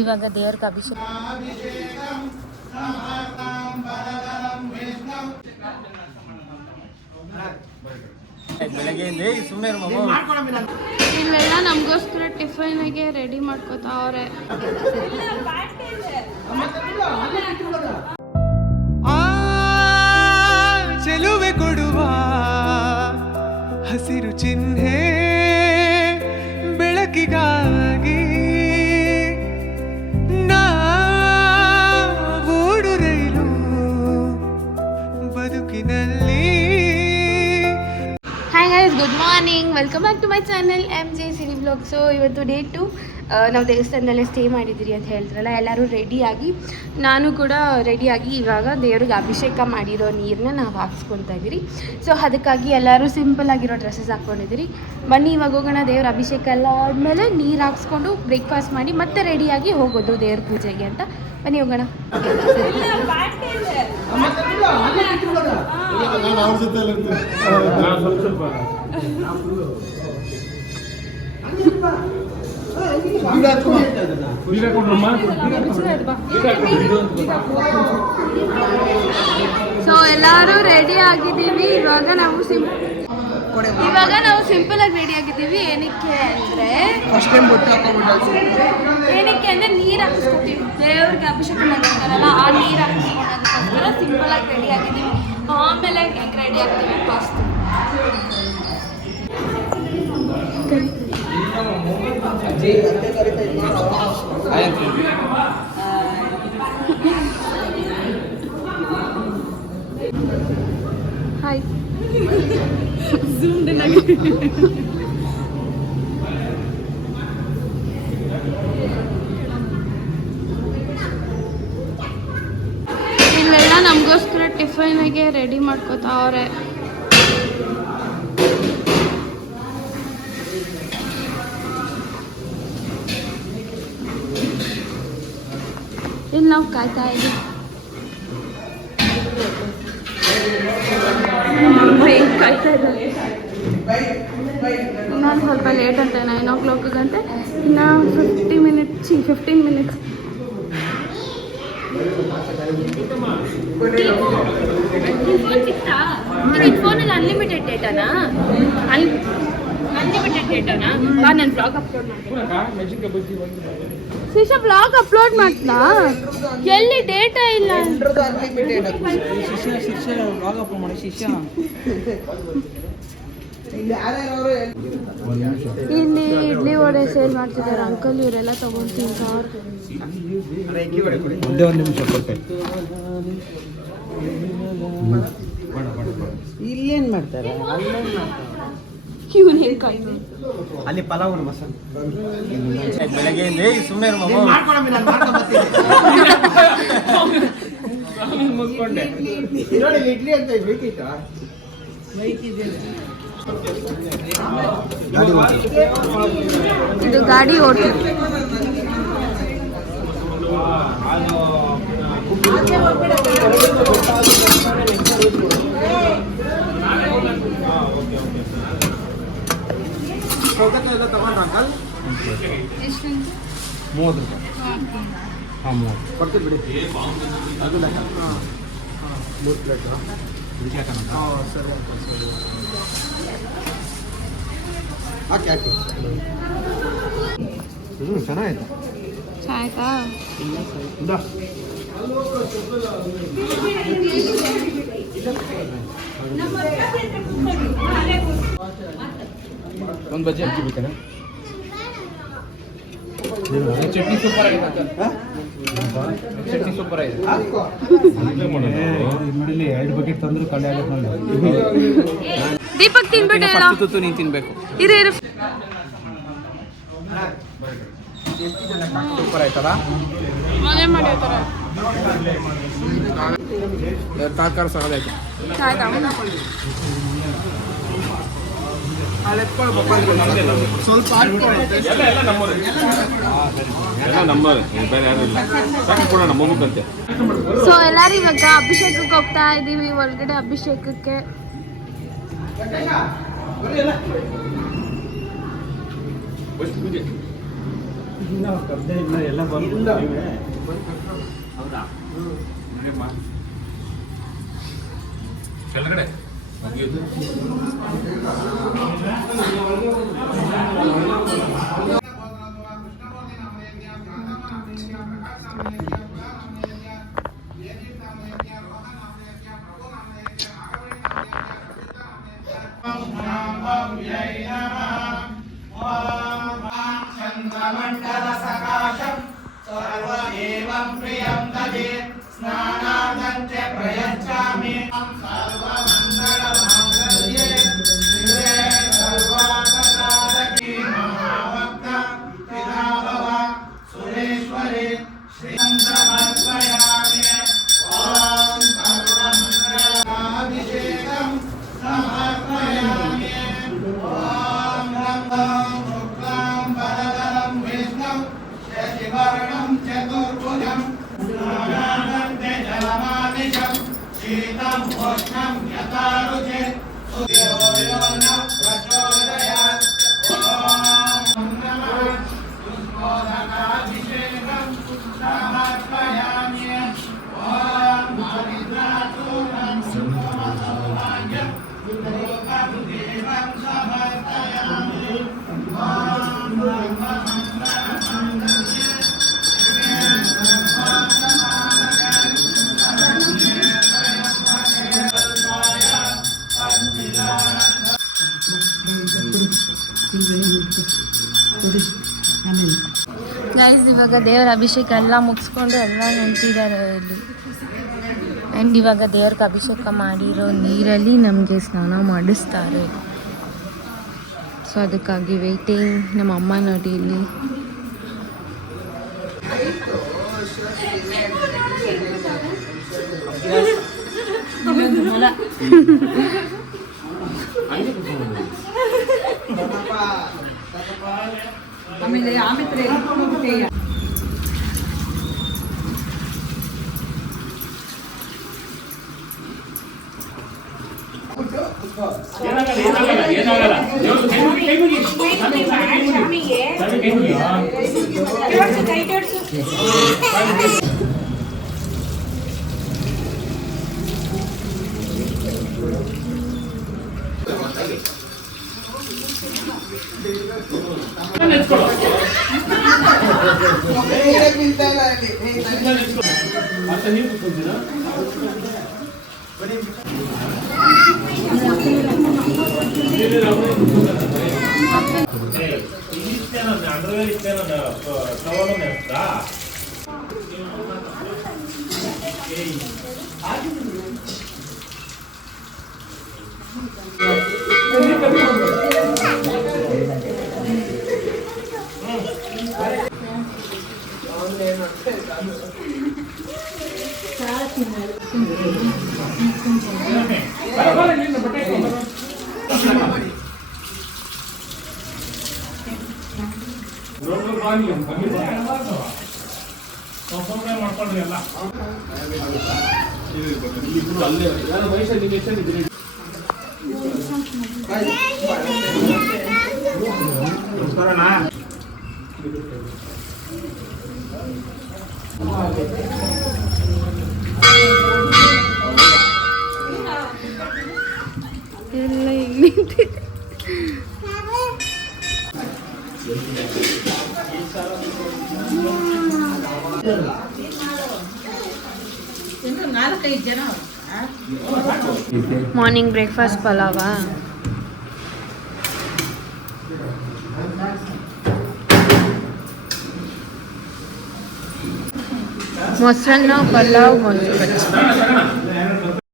ಇವಾಗ ದೇವ್ರಿಗೆ ಅಭಿಷೇಕ. ಇಲ್ಲೆಲ್ಲ ನಮಗೋಸ್ಕರ ಟಿಫನ್ಗೆ ರೆಡಿ ಮಾಡ್ಕೋತಾವ್ರೆ. ಚೆಲುವೆ ಕೊಡುವ ಹಸಿರು ಚಿಹ್ನೆ ಬೆಳಕಿಗಾಗಿ ನಾವೋಡು ರೈಲು ಬದುಕಿನಲ್ಲಿ. Hi guys, good morning, welcome back to my channel MJ Siri vlog. So ಇವತ್ತು ಡೇ 2. ನಾವು ದೇವಸ್ಥಾನದಲ್ಲೇ ಸ್ಟೇ ಮಾಡಿದ್ದೀರಿ ಅಂತ ಹೇಳ್ತಾರಲ್ಲ, ಎಲ್ಲರೂ ರೆಡಿಯಾಗಿ, ನಾನು ಕೂಡ ರೆಡಿಯಾಗಿ ಇವಾಗ ದೇವ್ರಿಗೆ ಅಭಿಷೇಕ ಮಾಡಿರೋ ನೀರನ್ನ ನಾವು ಹಾಕ್ಸ್ಕೊತಾ ಇದ್ದೀರಿ. ಸೊ ಅದಕ್ಕಾಗಿ ಎಲ್ಲರೂ ಸಿಂಪಲ್ ಆಗಿರೋ ಡ್ರೆಸ್ಸಸ್ ಹಾಕ್ಕೊಂಡಿದ್ದೀರಿ. ಬನ್ನಿ ಇವಾಗ ಹೋಗೋಣ. ದೇವ್ರ ಅಭಿಷೇಕ ಎಲ್ಲ ಆದಮೇಲೆ ನೀರು ಹಾಕ್ಸ್ಕೊಂಡು ಬ್ರೇಕ್ಫಾಸ್ಟ್ ಮಾಡಿ ಮತ್ತೆ ರೆಡಿಯಾಗಿ ಹೋಗೋದು ದೇವ್ರ ಪೂಜೆಗೆ ಅಂತ. ಬನ್ನಿ ಹೋಗೋಣ. ಸೊ ಎಲ್ಲರೂ ರೆಡಿ ಆಗಿದ್ದೀವಿ. ಇವಾಗ ನಾವು ಸಿಂಪಲ್ ಆಗಿ ರೆಡಿ ಆಗಿದ್ದೀವಿ. ಏನಕ್ಕೆ ಅಂದರೆ ನೀರು ಹಾಕಿಸ್ಕೊತೀವಿ ದೇವ್ರಿಗೆ ಅಭಿಷೇಕ ಮಾಡಿರ್ತಾರಲ್ಲ, ಆ ನೀರು ಹಾಕಿಸ್ಕೊಳೋದಕ್ಕೋಸ್ಕರ ಸಿಂಪಲ್ ಆಗಿ ರೆಡಿ ಆಗಿದ್ದೀವಿ. ಆಮೇಲೆ ಹೆಂಗೆ ರೆಡಿ ಆಗ್ತೀವಿ ಫಾಸ್ಟ್. ಹಾಯ್ ಇಲ್ಲೆಲ್ಲ ನಮಗೋಸ್ಕರ ಟಿಫನ್ಗೆ ರೆಡಿ ಮಾಡ್ಕೋತಾವ್ರೆ. ಇಲ್ಲಿ ನಾವು ಕಾಯ್ತಾ ಇದ್ದೀವಿ. ಇನ್ನೊಂದು ಸ್ವಲ್ಪ ಲೇಟ್ ಅಂತೆ, 9 o'clock ಅಂತೆ. ಇನ್ನು 15 ಮಿನಿಟ್ಸ್. ಫೋನಲ್ಲಿ ಅನ್ಲಿಮಿಟೆಡ್ ಡೇಟಾನಾ? ಅನ್ಲಿಮಿಟೆಡ್ ಡೇಟಾನಾ? ನಾನು ಬ್ಲಾಗ್ ಅಪ್ಲೋಡ್ ಮಾಡ್ತೀನಿ. ಶಿಷ್ಯ ಬ್ಲಾಗ್ ಅಪ್ಲೋಡ್ ಮಾಡ್ತಾ ಎಲ್ಲಿ ಡೇಟಾ ಇಲ್ಲ. ಇಲ್ಲಿ ಇಡ್ಲಿ ವಡೆ ಸೇಲ್ ಮಾಡ್ತಿದ್ದಾರೆ ಅಂಕಲ್. ಇವರೆಲ್ಲ ತಗೊಂತೀನಿ ಸರ್. ಇಲ್ಲೇನ್ ಮಾಡ್ತಾರೆ? ಅಲ್ಲಿ ಪಲಾವ್ ಮಸಾಲ ಬೆಳಗ್ಗೆ ಸುಮ್ಮನೆ ಇಡ್ಲಿ ಅಂತ ಬೇಕಿತ್ತ ಇದು ಗಾಡಿ ಓಡ್ತು. ಎಲ್ಲ ತಗೊಂಡ್ರ ಅಂಕಲ್? 30 ರೂಪಾಯಿ. ಹಾಂ 30 ಕೊಡ್ತೀವಿ ಬಿಡಿ. ಅದು ಲೆಕ್ಕ. 3 ಪ್ಲೇಟ್. ಹಾಂ ಸರಿ ಹಾಕಿ ಹಾಕಿ. ಚೆನ್ನಾಯ್ತು. ಆಯ್ತಾ? ಒಂದು ಬಜ್ಜಿ ಅಕ್ಕಿ ಬೇಕೇನ? ಚಟ್ನಿ ಸೂಪರ್ ಆಗಿದೆ. ಚಟ್ನಿ ಸೂಪರ್ ಆಗಿದೆ. ನೋಡಿ 2 ಬಕೆಟ್ ತಂದ್ರು ಕಳೆ ಆಗುತ್ತೆ. ದೀಪಕ್ ತಿನ್ಬಿಟ್ಟು ನೀನು ತಿನ್ಬೇಕು. ಇರು ಸೂಪರ್ ಆಯ್ತಲ್ಲ? ಮನೆ ಮಾಡಿರ್ತಾರೆ. ತಾತ್ಕಾರ ಸಹದಾಯ್ತು. ಸ್ವಲ್ಪ ಸೊ ಎಲ್ಲರೂ ಇವಾಗ ಅಭಿಷೇಕಕ್ಕೆ ಹೋಗ್ತಾ ಇದ್ದೀವಿ. ಹೊರಗಡೆ ಅಭಿಷೇಕಕ್ಕೆ ಎಲ್ಲ ಬಂದು ಹೌದಾ ಕೆಳಗಡೆ चन्द्रमण्डल सकाशं सर्व एवं प्रियं तदे स्नानादञ्च प्रयच्छामि सर्वमङ्गलमाङ्गल्ये शिवे सर्वार्थसाधके महाभक्त पिता भव सुरेश्वरे श्रीं समर्पयामि ॐ सर्वमङ्गलाभिषेकं समर्पयामि ॐ रङ्गं शुक्लां वरदं विष्णुं शशिवर्णं चतुर्भुजं स्नानानन्ते जलमादिशं शीतं उष्णं यथा रुचे सूर्यो यो न प्रचोदयात् ॐ नमः पुष्पोदकाभिषेकं समर्पयामि ॐ हरिद्राचूर्णं सुमसौभाग्यं लोकदेवं समर्पयामि ॐ ब्रह्ममङ्गलमङ्गल्ये ಗೈಸ್ ಇವಾಗ ದೇವರ ಅಭಿಷೇಕ ಎಲ್ಲ ಮುಗಿಸ್ಕೊಂಡು ಎಲ್ಲ ನಿಂತಿದ್ದಾರೆ ಇಲ್ಲಿ. ಆ್ಯಂಡ್ ಇವಾಗ ದೇವ್ರಿಗೆ ಅಭಿಷೇಕ ಮಾಡಿರೋ ನೀರಲ್ಲಿ ನಮಗೆ ಸ್ನಾನ ಮಾಡಿಸ್ತಾರೆ. ಸೊ ಅದಕ್ಕಾಗಿ ವೆಯ್ಟಿಂಗ್. ನಮ್ಮ ಅಮ್ಮ ನೋಡಿ ಇಲ್ಲಿ. ಆಮೇಲೆ ಆಮೇಲೆ ಮಾಡ್ಕೊಂಡ್ರಿ ಎಲ್ಲ ಎಲ್ಲ ಹಿಂಗೆ ನಿಂತಿದೆ. ನಾಲ್ಕೈದು ಜನ ಮಾರ್ನಿಂಗ್ ಬ್ರೇಕ್ಫಾಸ್ಟ್ ಪಲಾವ. ಮೊಸರನ್ನ, ಪಲಾವ್, ಮೊಸರು ಬಜ್ಜಿ.